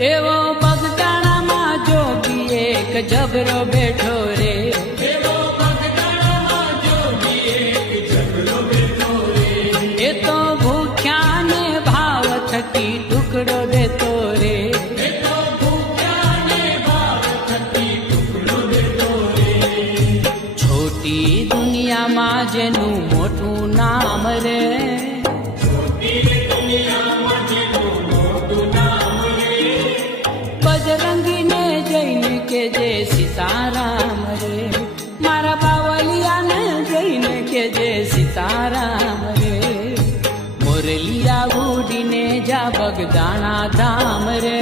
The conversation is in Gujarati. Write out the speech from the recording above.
એવો બગદાણામાં જોગી એક જબરો બેઠો રે, એવો બગદાણામાં જોગી એક જબરો બેઠો રે, એ તો ભૂખ્યા ને ભાવ થકી ટુકડો દેતો રે, એ તો ભૂખ્યાને ભાવ થકી ટુકડો દેતો રે. છોટી દુનિયામાં જેનું મોટું નામ રે, છોટી દુનિયામાં જેનું મોટું નામ રે, બજરંગીને જઈને કે જે સીતારામ રે, મારા બાવલિયાને જઈને કે જે સીતારામ રે, મોરલિયા ઉડીને જા બગદાણા ધામ રે.